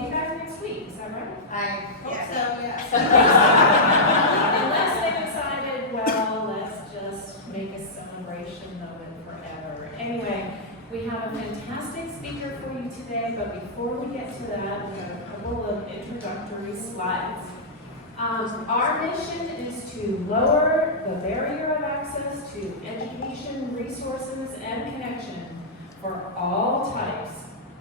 see you guys next week. Is that right? I hope Yes. so, yes. Unless they've decided, well, let's just make a celebration of it forever. Anyway, we have a fantastic speaker for you today, but before we get to that, we have a couple of introductory slides. Our mission is to lower the barrier of access to education, resources, and connection for all types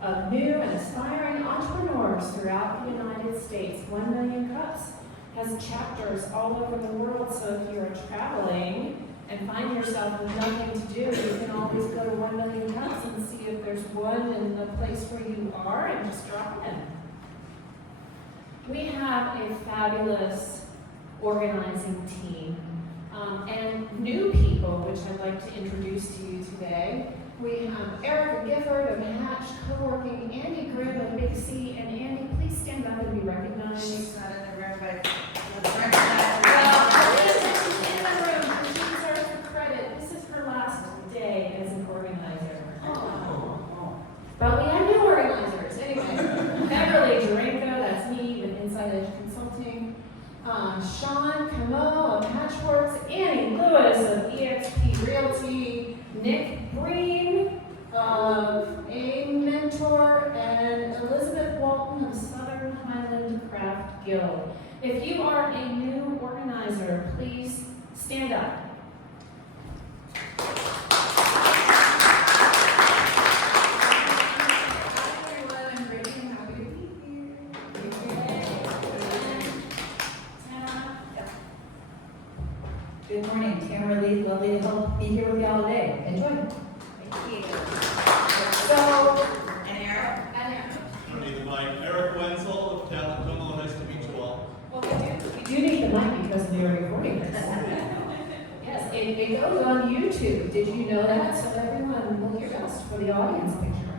of new and aspiring entrepreneurs throughout the United States. 1 Million Cups has chapters all over the world, so if you're traveling and find yourself with nothing to do, you can always go to 1 Million Cups and see if there's one in the place where you are and just drop in. We have a fabulous organizing team and new people, which I'd like to introduce to you today. We have Erica Gifford of Hatch Co-working, Andy Grimm of Big C, and Andy, please stand up and be recognized. She's not in the room, but let's recognize her. Well, she's in the room, and she deserves the credit. This is her last day as an organizer. But we have new organizers. Anyway, Beverly Durango, that's me with Inside Edge Consulting. Sean Camo of Hatchworks, Annie Lewis of EXP Realty, Nick Breen of A Mentor, and Elizabeth Walton of Southern Highland Craft Guild. If you are a new organizer, please stand up. Good morning, Tamara Lee, lovely to be here with y'all today. Enjoy. Thank you. So, And Eric? and Eric. I need the mic. Eric Wenzel of Talent Demo. Nice to meet you all. Well, we do need the mic because we are recording this. Yes, it goes on YouTube. Did you know that? So everyone look your best for the audience picture.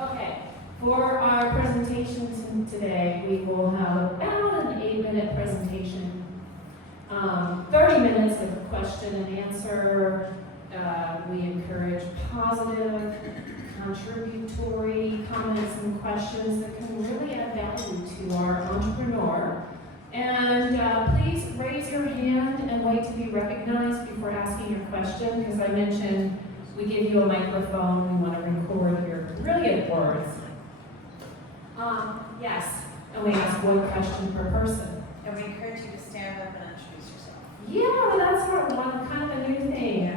Okay, for our presentation today, we will have about an 8-minute presentation. 30 minutes of question and answer. We encourage positive, contributory comments and questions that can really add value to our entrepreneur. And please raise your hand and wait to be recognized before asking your question, because I mentioned we give you a microphone, we want to record your brilliant words. Yes, and we ask one question per person. And we encourage you to stand up and introduce yourself. Yeah, well, that's kind of a new thing.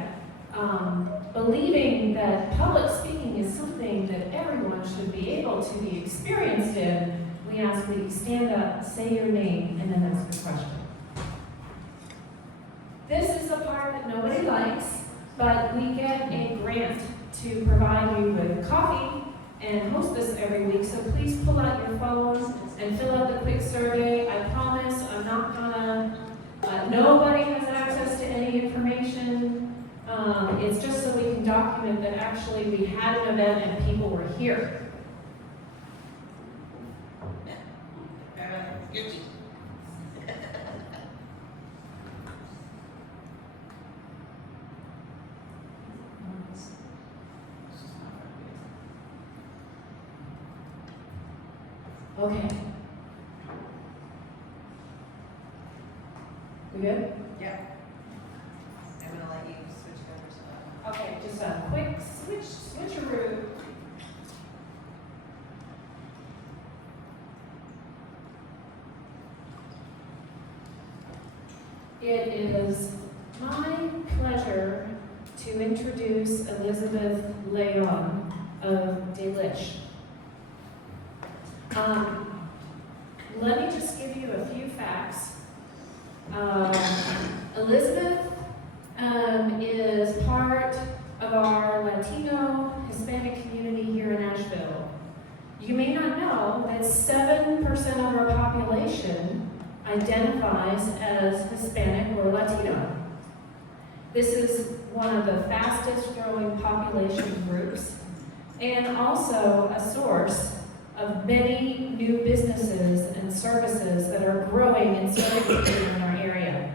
Believing that public speaking is something that everyone should be able to be experienced in, we ask that you stand up, say your name, and then ask a question. This is the part that nobody likes, but we get a grant to provide you with coffee and host this every week, so please pull out your phones and fill out the quick survey. I promise I'm not gonna nobody has access to any information. It's just so we can document that actually we had an event and people were here. Guilty. Okay. We good? Yeah. I'm gonna let you switch over to that. Okay, just a quick switcheroo. It is my pleasure to introduce Elizabeth Leon of Delish. Let me just give you a few facts. Elizabeth is part of our Latino Hispanic community here in Asheville. You may not know that 7% of our population identifies as Hispanic or Latino. This is one of the fastest growing population groups and also a source of many new businesses and services that are growing and starting in our area.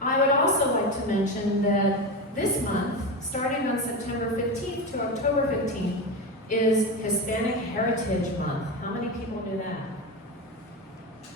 I would also like to mention that this month, starting on September 15th to October 15th, is Hispanic Heritage Month. How many people knew that?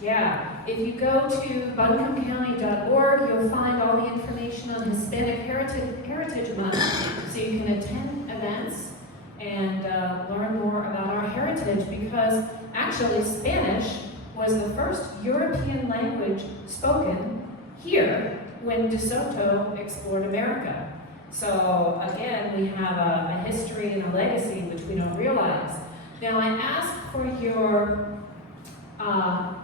Yeah, if you go to buncombecounty.org, you'll find all the information on Hispanic Heritage Month, so you can attend events and learn more about our heritage, because actually Spanish was the first European language spoken here when De Soto explored America. So again, we have a history and a legacy which we don't realize. Now I ask for your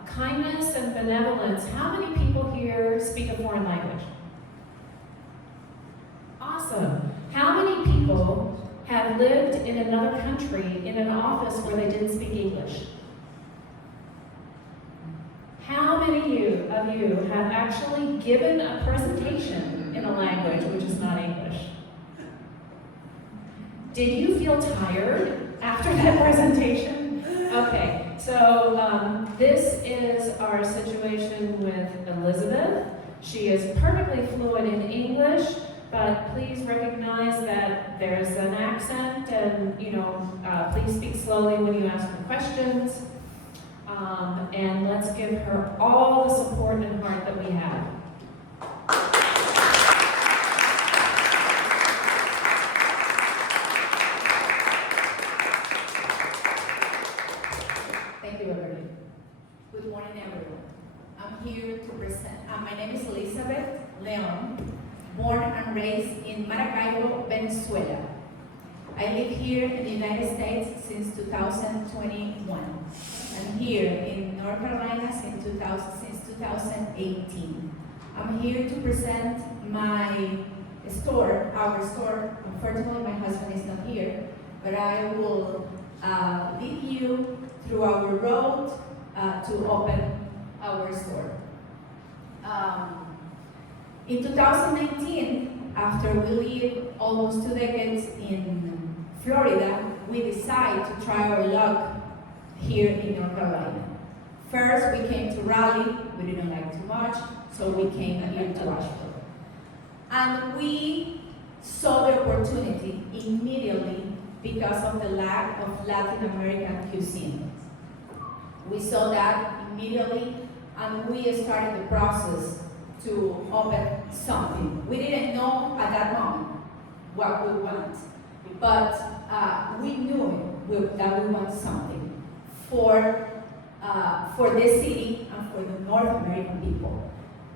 kindness and benevolence. How many people here speak a foreign language? Awesome. How many people have lived in another country in an office where they didn't speak English? How many of you have actually given a presentation in a language which is not English? Did you feel tired after that presentation? Okay, so this is our situation with Elizabeth. She is perfectly fluent in English, but please recognize that there's an accent, and please speak slowly when you ask her questions. And let's give her all the support and heart that we have. Thank you, everybody. Good morning, everyone. I'm here to present. My name is Elizabeth Leon, born and raised in Maracaibo, Venezuela. I live here in the United States since 2021. I'm here in North Carolina since 2018. I'm here to present my store, our store. Unfortunately, my husband is not here, but I will lead you through our road to open our store. In 2019, after we lived almost 2 decades in Florida, we decided to try our luck here in North Carolina. First, we came to Raleigh. We didn't like too much, so we came here to Asheville. And we saw the opportunity immediately because of the lack of Latin American cuisine. We saw that immediately, and we started the process to open something. We didn't know at that moment what we want, but we knew that we want something for this city and for the North American people.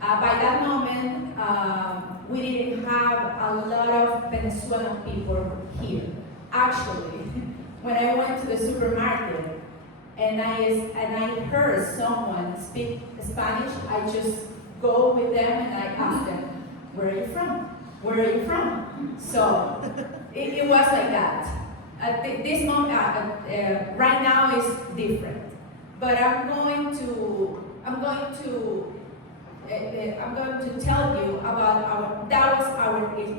By that moment, we didn't have a lot of Venezuelan people here. Actually, when I went to the supermarket and I heard someone speak Spanish, I just go with them and I ask them, "Where are you from? Where are you from?" So it was like that. This moment, right now, is different. But I'm going to tell you about that was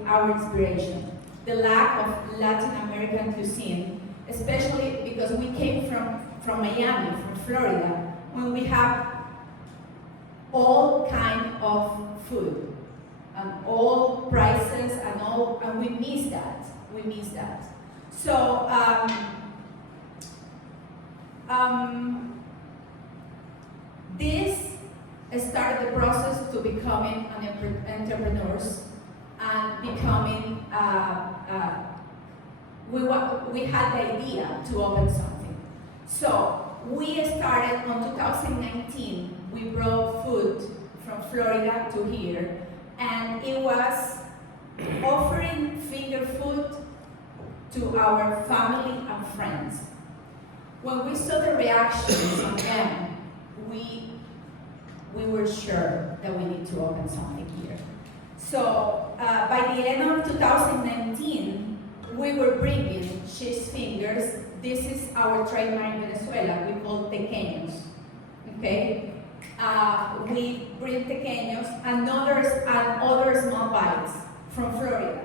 our inspiration, the lack of Latin American cuisine, especially because we came from Miami, from Florida, when we have all kind of food and all prices and we miss that. We miss that. So this started the process to becoming entrepreneurs and becoming. We had the idea to open something. So we started on 2019. We brought food from Florida to here, and it was offering finger food to our family and friends. When we saw the reactions from them, we were sure that we need to open something here. So by the end of 2019, we were bringing cheese fingers. This is our trademark in Venezuela. We call tequeños. Okay. We bring tequeños and other small bites from Florida.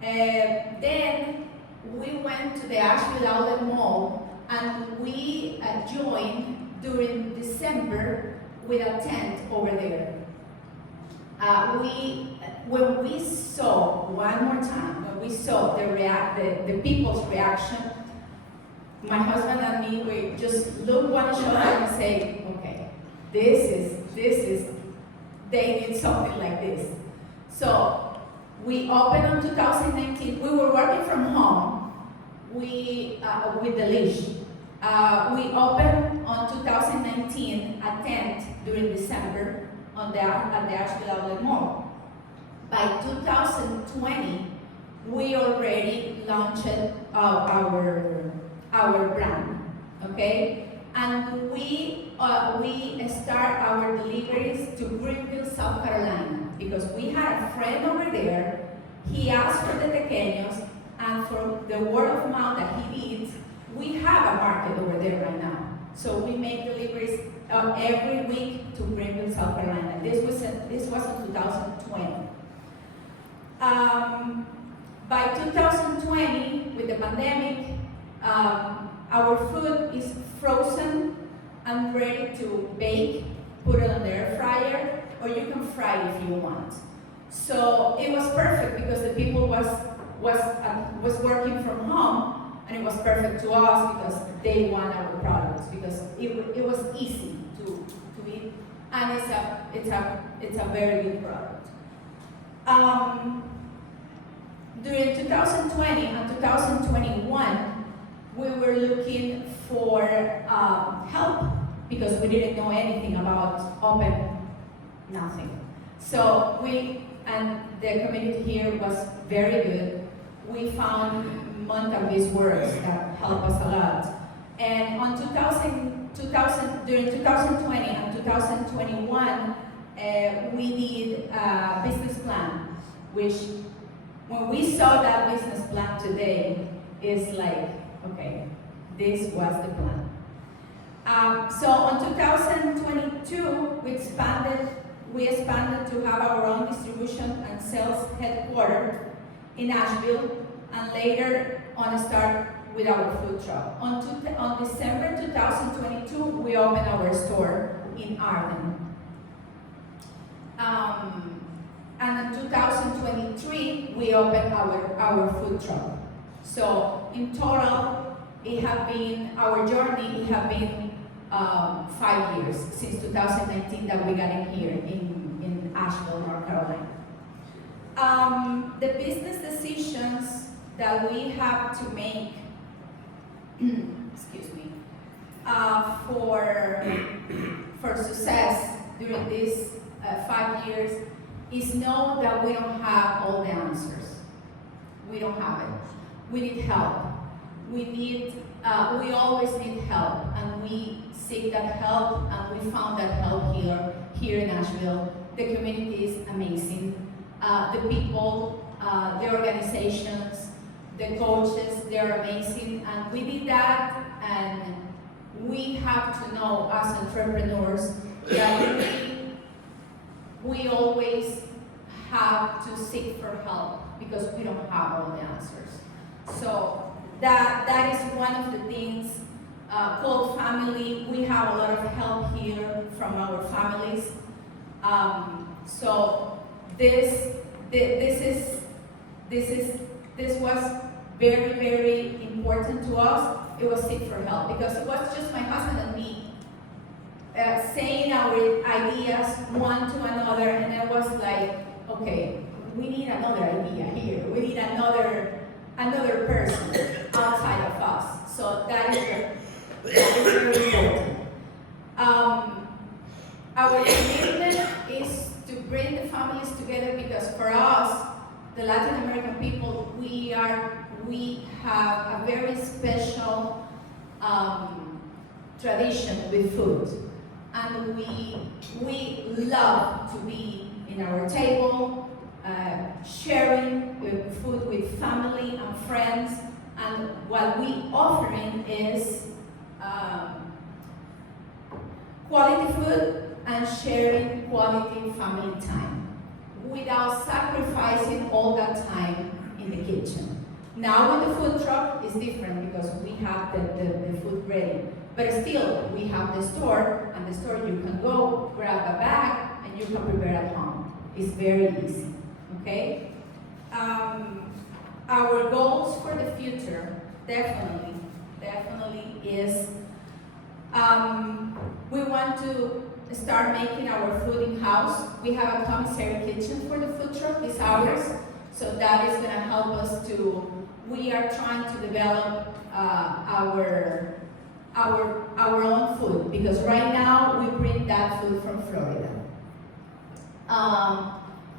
Then we went to the Asheville Outlet Mall and we joined during December with a tent over there. When we saw one more time, when we saw the people's reaction, my husband and me, we just look one another and say, okay, this is, they need something like this. So we opened in 2019. We were working from home. We with Delish. We opened on 2019 a tent during December at the Asheville Outlet Mall. By 2020, we already launched our brand, okay? And we start our deliveries to Greenville, South Carolina, because we had a friend over there. He asked for the tequeños, and for the word of mouth that he needs, we have a market over there right now. So we make deliveries every week to Greenville, South Carolina. This was in 2020. By 2020, with the pandemic, our food is frozen and ready to bake, put it on the air fryer, or you can fry it if you want. So it was perfect because the people was working from home, and it was perfect to us because they want our products, because it was easy to eat, and it's a very good product. During 2020 and 2021, we were looking for help because we didn't know anything about open, nothing. So and the community here was very good. We found Montague's works that helped us a lot. And on during 2020 and 2021, we did a business plan, which when we saw that business plan today, it's like, okay, this was the plan. So on 2022, we expanded to have our own distribution and sales headquarters in Asheville, and later on start with our food truck. On December 2022, we opened our store in Arden. And in 2023, we opened our food truck. So in total, our journey have been 5 years, since 2019 that we got in here in Asheville, North Carolina. The business decisions that we have to make, excuse me, for success during these 5 years is know that we don't have all the answers. We don't have it. We need help. We always need help, and we seek that help, and we found that help here in Asheville. The community is amazing. The people, the organizations, the coaches, they're amazing, and we did that, and we have to know as entrepreneurs that we always have to seek for help because we don't have all the answers. So that is one of the things called family. We have a lot of help here from our families. So this was very, very important to us. It was seek for help because it was just my husband and me saying our ideas one to another, and it was like, okay, we need another idea here. We need another person outside of us. So that is very important. Our commitment is to bring the families together because for us, the Latin American people, we have a very special tradition with food, and we love to be in our table, sharing food with family and friends, and what we offering is quality food and sharing quality family time without sacrificing all that time in the kitchen. Now with the food truck, it's different because we have the food ready. But still, we have the store, and the store you can go, grab a bag, and you can prepare at home. It's very easy, okay? Our goals for the future, definitely, definitely is we want to start making our food in-house. We have a commissary kitchen for the food truck, it's ours, so that is gonna help us we are trying to develop our own food, because right now we bring that food from Florida.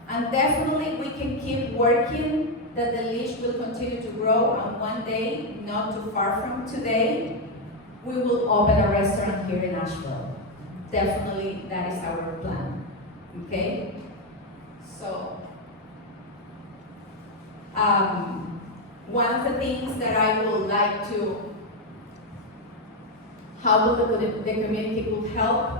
And definitely we can keep working, that the Delish will continue to grow, and one day, not too far from today, we will open a restaurant here in Asheville. Definitely, that is our plan, okay? So, one of the things that I would like to, how will the community will help?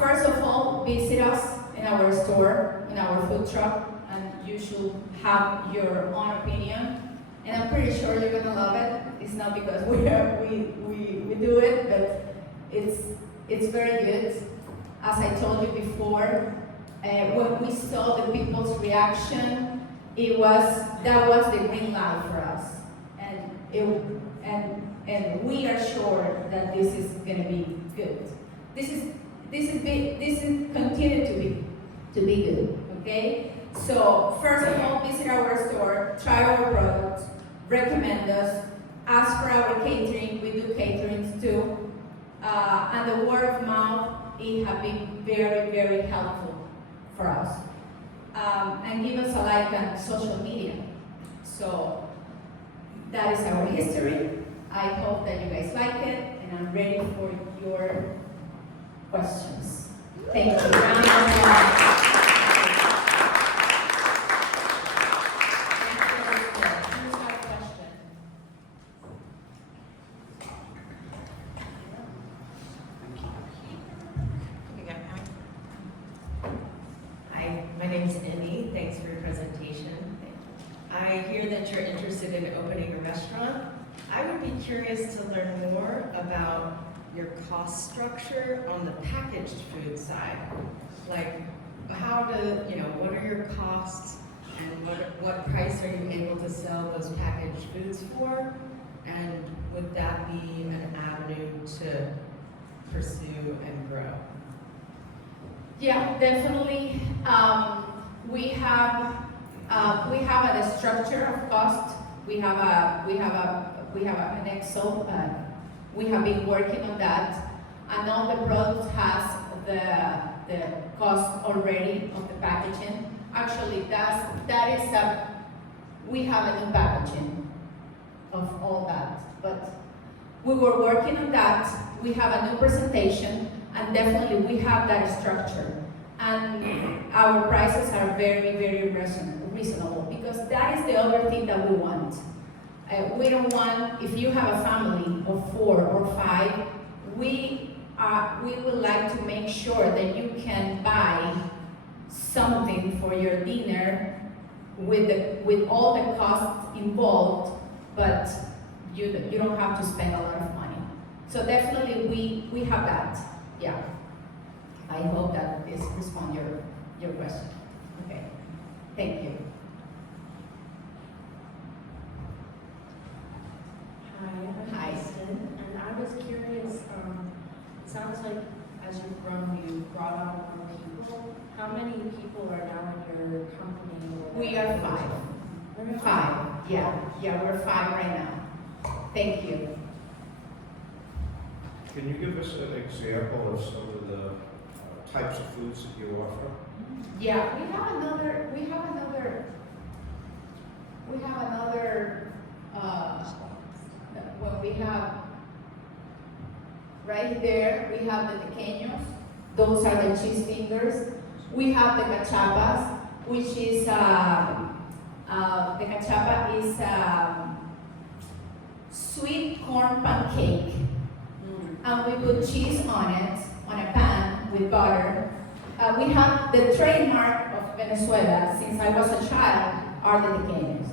First of all, visit us in our store, in our food truck, and you should have your own opinion. And I'm pretty sure you're gonna love it. It's not because we do it, but it's very good. As I told you before, when we saw the people's reaction, that was the green light for us, and we are sure that this is gonna be good. This is continue to be good. Okay. So first of all, visit our store, try our products, recommend us, ask for our catering. We do caterings too, and the word of mouth, it has been very, very helpful for us. And give us a like on social media. So that is our history. I hope that you guys like it, and I'm ready for your questions. Thank you. Round of applause. Hi, my name is Emmy. Thanks for your presentation. I hear that you're interested in opening a restaurant. I would be curious to learn more about your cost structure on the packaged food side. Like, what are your costs, and what price are you able to sell those packaged foods for? And would that be an avenue to pursue and grow? Yeah, definitely. We have a structure of cost. We have an Excel. We have been working on that, and all the products has the cost already of the packaging. Actually, we have a new packaging of all that, but we were working on that. We have a new presentation, and definitely we have that structure, and our prices are very, very reasonable, because that is the other thing that we want. We don't want, if you have a family of 4 or 5, we would like to make sure that you can buy something for your dinner with all the costs involved, but you don't have to spend a lot of money. So definitely we have that. Yeah. I hope that this responds your question. Okay. Thank you. Hi, I'm Hi. Kristen, and I was curious, it sounds like as you've grown, you've brought on more people. How many people are now in your company? We are 5. We're 5. Yeah, we're 5 right now. Thank you. Can you give us an example of some of the types of foods that you offer? Yeah, we have another, well, we have, right there, we have the tequeños. Those are the cheese fingers. We have the cachapas, which is, the cachapa is sweet corn pancake. And we put cheese on it, on a pan with butter. We have the trademark of Venezuela, since I was a child, are the tequeños.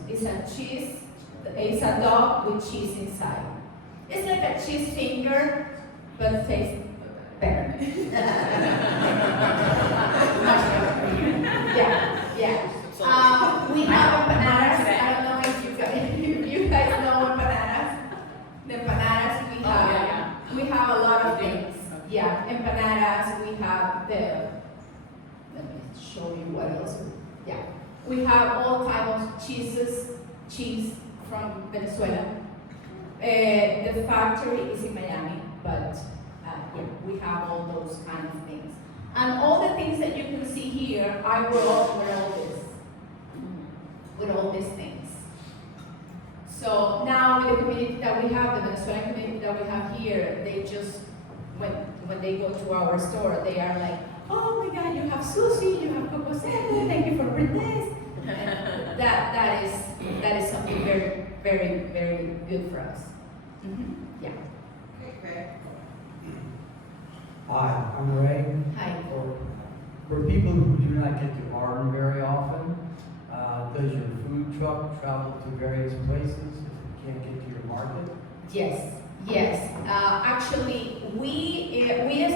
It's a dog with cheese inside. It's like a cheese finger, but it tastes better. Much better. Yeah. We have bananas. I don't know if you guys know what bananas. let me show you what else. Yeah, we have all types of cheese from Venezuela. The factory is in Miami, but yeah, we have all those kind of things. And all the things that you can see here, I grew up with all these things. So now with the community that we have, the Venezuelan community that we have here, they just, when they go to our store, they are like, oh my God, you have sushi, you have cocosete, thank you for bringing this. And that is something very, very, very good for us. Yeah. Okay, great. Hi, I'm Ray. Hi. For people who do not get to garden very often, does your food truck travel to various places if you can't get to your market? Yes. Actually, we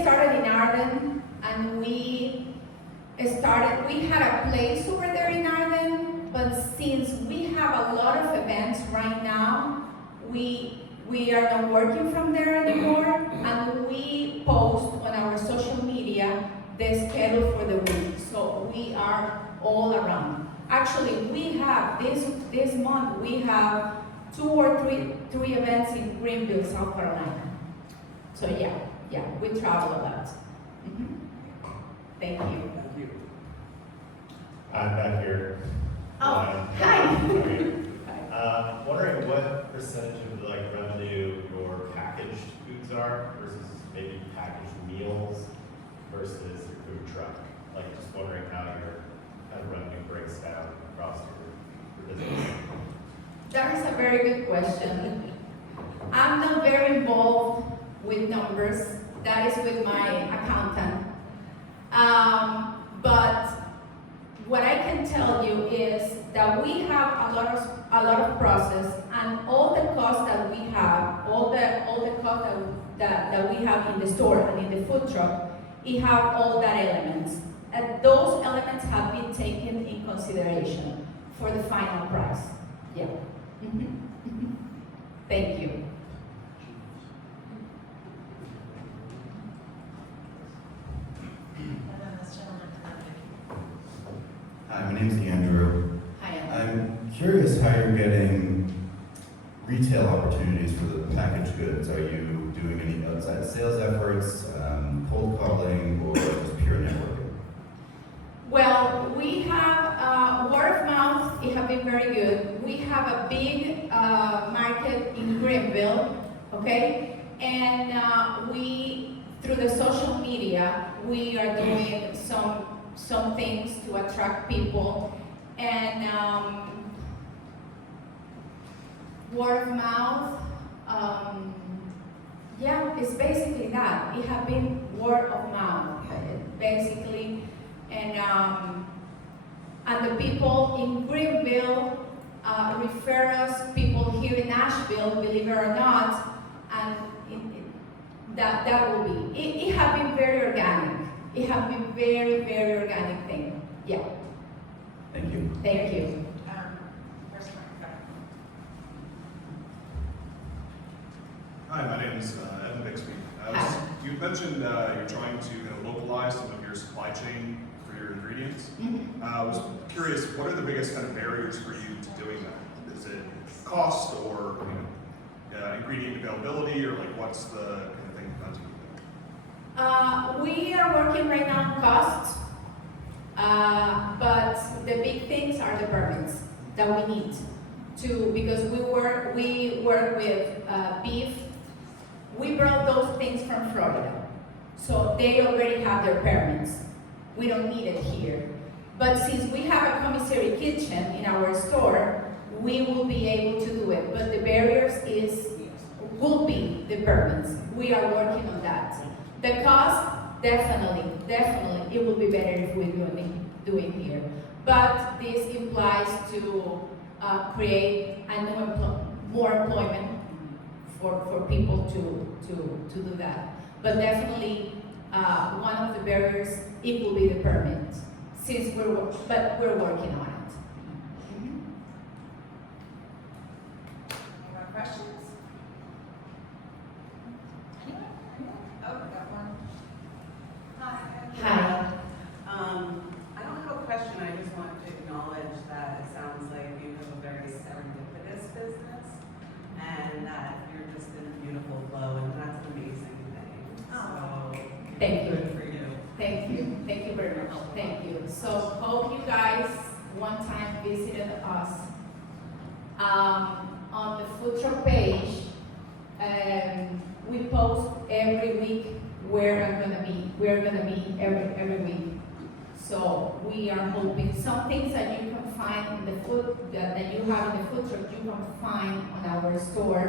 started in Arden, and we had a place over there in Arden, but since we have a lot of events right now, we are not working from there anymore, and we post on our social media the schedule for the week, so we are all around. Actually, we have this month we have 2 or 3 events in Greenville, South Carolina. So yeah, we travel a lot. Thank you. Thank you. I'm back here. Oh, hi. Wondering what percentage of the revenue your packaged foods are versus maybe packaged meals versus your food truck. Just wondering how your kind of revenue breaks down across your business. That is a very good question. I'm not very involved with numbers. That is with my accountant. But what I can tell you is that we have a lot of process, and all the costs that we have, all the costs that we have in the store and in the food truck, it have all that elements. And those elements have been taken in consideration for the final price. Yeah. Thank you. And then this gentleman in front of you. Hi, my name's Andrew. Hi, Anna. I'm curious how you're getting retail opportunities for the packaged goods. Are you doing any outside sales efforts, cold calling, or just pure networking? Well, we have word of mouth. It has been very good. We have a big market in Greenville, okay? And we, through the social media, we are doing some things to attract people. And word of mouth, yeah, it's basically that. It has been word of mouth, basically. And the people in Greenville refer us, people here in Asheville, believe it or not, and that will be. It has been very organic. It has been very, very organic thing. Yeah. Thank you. Thank you. First one. Hi, my name is Evan Bixby. Hi. You mentioned you're trying to localize some of your supply chain for your ingredients. I was curious, what are the biggest kind of barriers for you to doing that? Is it cost or ingredient availability, or what's the kind of thing preventing you? We are working right now on cost, but the big things are the permits that we need to, because we work with beef. We brought those things from Florida, so they already have their permits. We don't need it here. But since we have a commissary kitchen in our store, we will be able to do it. But the barriers will be the permits. We are working on that. The cost, definitely, it will be better if we do it here. But this implies to create more employment for people to do that. But definitely, one of the barriers, it will be the permit. We're working on it. Any more questions? Anyone? Oh, we got one. Hi. Hi. very much. Thank you. So hope you guys one time visited us. On the food truck page, we post every week where I'm gonna be. We're gonna be every week. So we are hoping some things that you can find in the food that you have in the food truck, you can find on our store,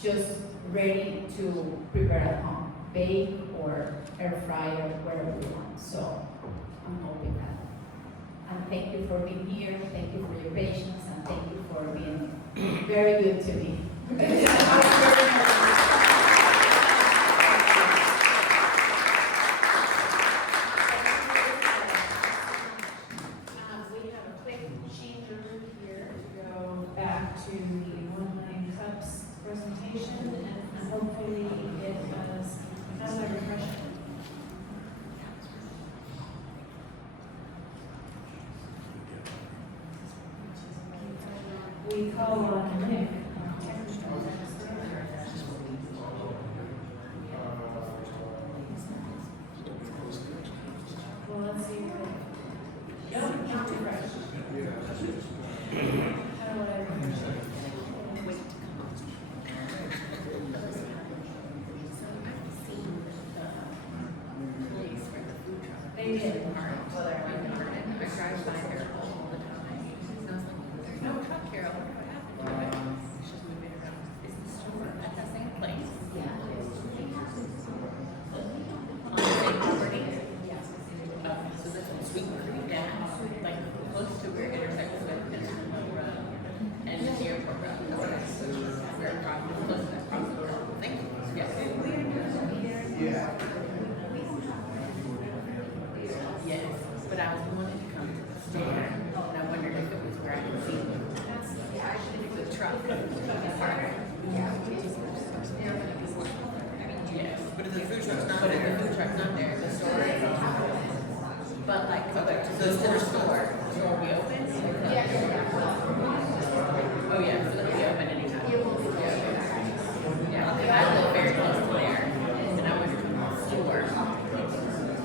just ready to prepare at home, bake or air fry or whatever you want. So I'm hoping that. And thank you for being here. Thank you for your patience, and thank you for being very good to me. We have a quick changeover here to go back to the online cups presentation, and hopefully it has a refreshment. We call on Nick. Well, let's see. No, not refresh. How would I refresh it? They did. There's no truck here. I wonder what happened to it. It's just moving around. Is the store at the same place? Yeah. On the same property? Yes. So this is Sweet Creek down, like close to where it intersects with Pensacola Road and the airport road. We're across, close to that cross the road. Thank you. Yes. Yeah. Yes, but I was wanting to come to the store, and I wondered if it was where I could see the truck. Yes, but if the food truck's not there, the food truck's not there, the store is. But like, okay, so the store will be open? Oh, yeah, so it'll be open anytime. Yeah, because I live very close to there, and I went to the store.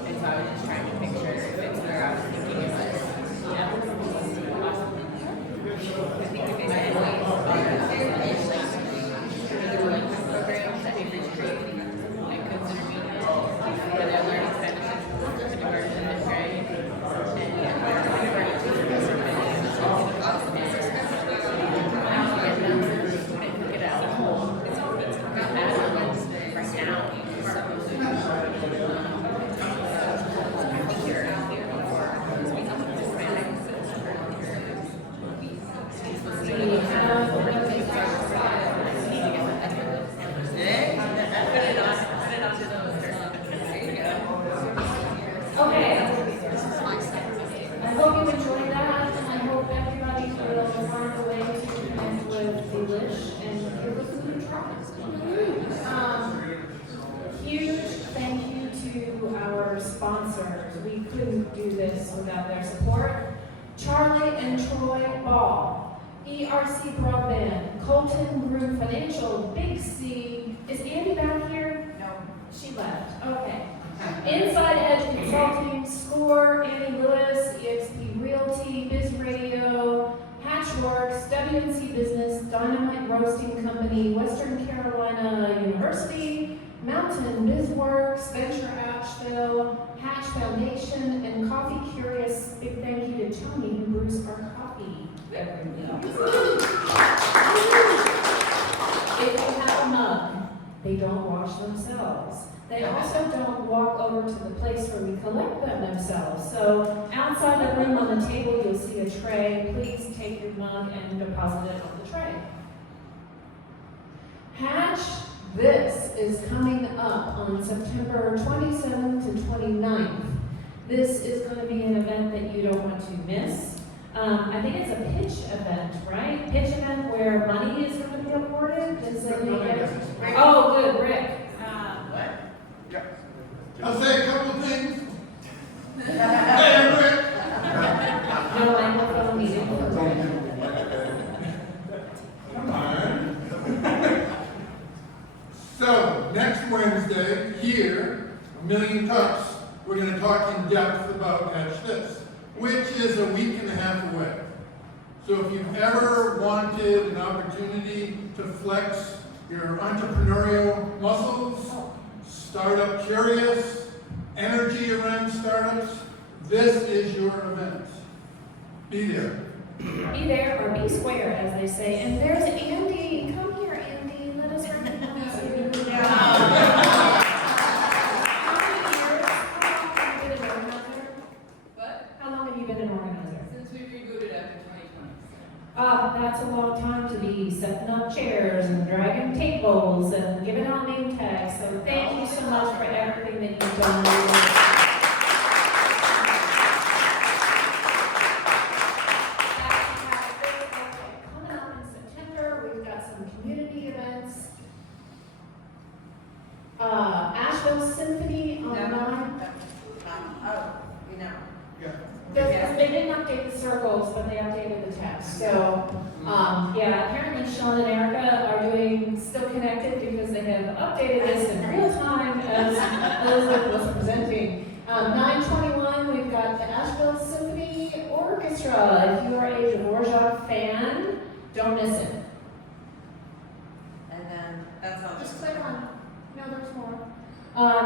And so I was just trying to picture if it's where I was thinking it was. Yeah, possibly. I think if my boys they do like programs that English create and consider me where they're learning Spanish in kindergarten and fifth grade. And pick it out. Right now, Okay. I hope you enjoyed that, and I hope everybody will find a way to connect with Delish and give the food a try. Huge thank you to our sponsors. We couldn't do this without their support. Charlie and Troy Ball, ERC Broadband, Colton Group Financial, Big C. Is Andy back here? No, she left. Okay. Inside Edge Consulting, Score, Annie Lewis, EXP Realty, Biz Radio, Hatchworks, WNC Business, Dynamite Roasting Company, Western Carolina University, Mountain BizWorks, Venture Asheville, Hatch Foundation, and Coffee Curious. Big thank you to Tony who brews our coffee every week. If you have a mug, they don't wash themselves. They also don't walk over to the place where we collect them themselves. So outside the room on the table, you'll see a tray. Please take your mug and deposit it on the tray. Hatch This is coming up on September 27th to 29th. This is going to be an event that you don't want to miss. I think it's a pitch event, right? Pitch event where money is going to be awarded. Oh, good, Rick. What? I'll say a couple of things. Hey, Rick. No microphone needed for Rick. Come on. So, next Wednesday, here, 1,000,000 Cups, we're going to talk talk in depth about Catch This, which is a week and a half away. So if you've ever wanted an opportunity to flex your entrepreneurial muscles, startup curious, energy around startups, this is your event. Be there. Be there or be square, as they say. And there's Andy. Come here, Andy. Let us recognize you. How long have you been an organizer? Since we rebooted after 2020. That's a long time to be setting up chairs and dragging tables and giving out name tags. So thank you so much for everything that you've done. Coming up in September, we've got some community events. Asheville Symphony on 9. They didn't update the circles, but they updated the text. So, yeah, apparently Sean and Erica are still connected because they have updated this in real time as Elizabeth was presenting. 9:21, we've got the Asheville Symphony Orchestra. If you are a Dvorak fan, don't miss it. And then that's all. Just click on. No, there's more.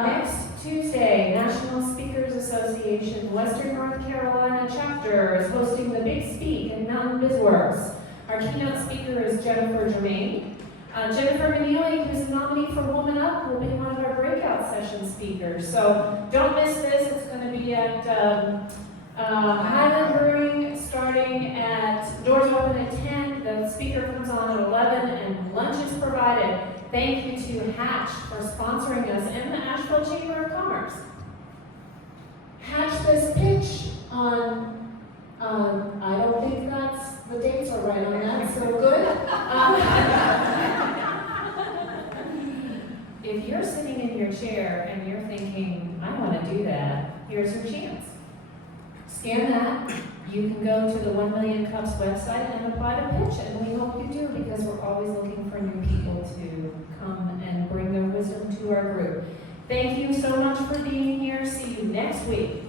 Next Tuesday, National Speakers Association Western North Carolina chapter is hosting the Big Speak in Mountain BizWorks. Our keynote speaker is Jennifer Germain. Jennifer McNeely, who's the nominee for Woman Up, will be one of our breakout session speakers. So don't miss this. It's going to be at Highland Brewing, starting at doors open at 10. The speaker comes on at 11, and lunch is provided. Thank you to Hatch for sponsoring us and the Asheville Chamber of Commerce. Hatch this pitch on, I don't think the dates are right on that, so good. If you're sitting in your chair and you're thinking, I want to do that, here's your chance. Scan that. You can go to the 1 Million Cups website and apply to pitch, and we hope you do because we're always looking for new people to come and bring their wisdom to our group. Thank you so much for being here. See you next week.